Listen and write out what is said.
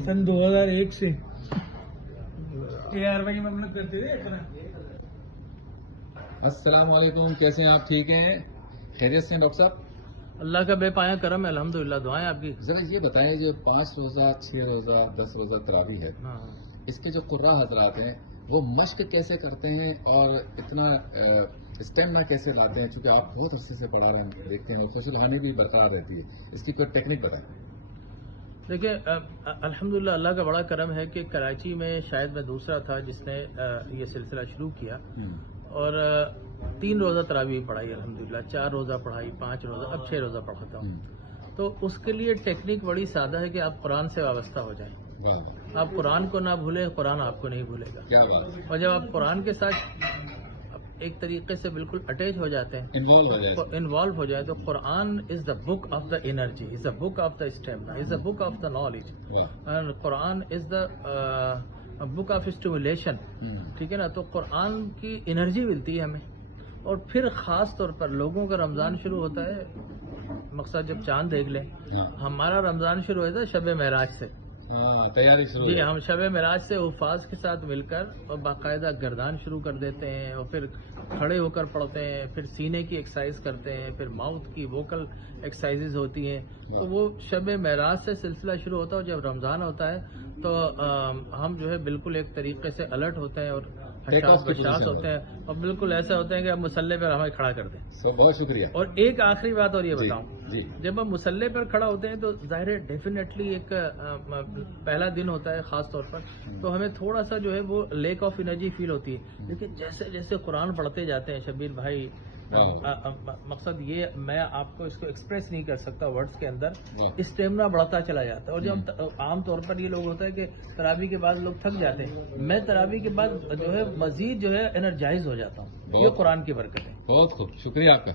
सन 2001 से AR भाई ममनत करते थे अपना। अस्सलाम वालेकुम, कैसे हैं आप? ठीक हैं, खैरियत से हैं डॉक्टर साहब? अल्लाह का बेपाया करम है, अल्हम्दुलिल्लाह। दुआएं आपकी। जरा ये बताएं, जो 5 रोजा, 6 रोजा, 10 रोजा तरावी है, हाँ, इसके जो कुर्रा हजरात हैं वो मश्क कैसे करते हैं और इतना स्टेमिना कैसे लाते हैं? क्योंकि आप बहुत अरसे से पढ़ा रहे हैं, देखते हैं, फसलहानी भी बरकरार रहती है, इसकी कोई टेक्निक बताएं। देखिए अल्हम्दुलिल्लाह अल्लाह का बड़ा करम है कि कराची में शायद मैं दूसरा था जिसने ये सिलसिला शुरू किया और 3 रोज़ा तरावी पढ़ाई अल्हम्दुलिल्लाह, 4 रोज़ा पढ़ाई, 5 रोज़ा, अब 6 रोज़ा पढ़ाता हूँ। तो उसके लिए टेक्निक बड़ी सादा है कि आप कुरान से वाबस्ता हो जाएं। आप कुरान को ना भूलें, कुरान आपको नहीं भूलेगा। क्या बात। और जब आप कुरान के साथ एक तरीके से बिल्कुल अटैच हो जाते हैं, इन्वॉल्व हो जाए, तो Quran is the book of the energy, is the book of the stamina, is the book of the knowledge, and Quran is the book of stimulation. ठीक है ना? तो कुरान की एनर्जी मिलती है हमें। और फिर खास तौर पर लोगों का रमजान शुरू होता है, मकसद जब चांद देख लें। हमारा रमजान शुरू होता है शब महराज से। तैयारी शुरू। जी, हम शब महराज से उफाज के साथ मिलकर और बाकायदा गर्दान शुरू कर देते हैं और फिर खड़े होकर पढ़ते हैं, फिर सीने की एक्सरसाइज करते हैं, फिर माउथ की वोकल एक्सरसाइजेज होती हैं। तो वो शब महराज से सिलसिला शुरू होता है। और जब रमजान होता है तो हम जो है बिल्कुल एक तरीके से अलर्ट होते हैं और हशास होते हैं और बिल्कुल ऐसा होते हैं कि अब मुसल्ले पर हमें खड़ा कर दें। बहुत शुक्रिया। और एक आखिरी बात और ये बताऊं, जब हम मुसल्ले पर खड़ा होते हैं तो जाहिर है डेफिनेटली एक पहला दिन होता है खास तौर पर, तो हमें थोड़ा सा जो है वो लैक ऑफ एनर्जी फील होती है। लेकिन जैसे जैसे कुरान पढ़ते जाते हैं शबीर भाई, मकसद ये मैं आपको इसको एक्सप्रेस नहीं कर सकता वर्ड्स के अंदर, स्टेमिना बढ़ता चला जाता है। और जब आम तौर पर ये लोग होता है कि तरावी के बाद लोग थक जाते हैं, मैं तरावी के बाद जो है मजीद जो है एनर्जाइज हो जाता हूँ। ये कुरान की बरकत है। बहुत खूब, शुक्रिया आपका।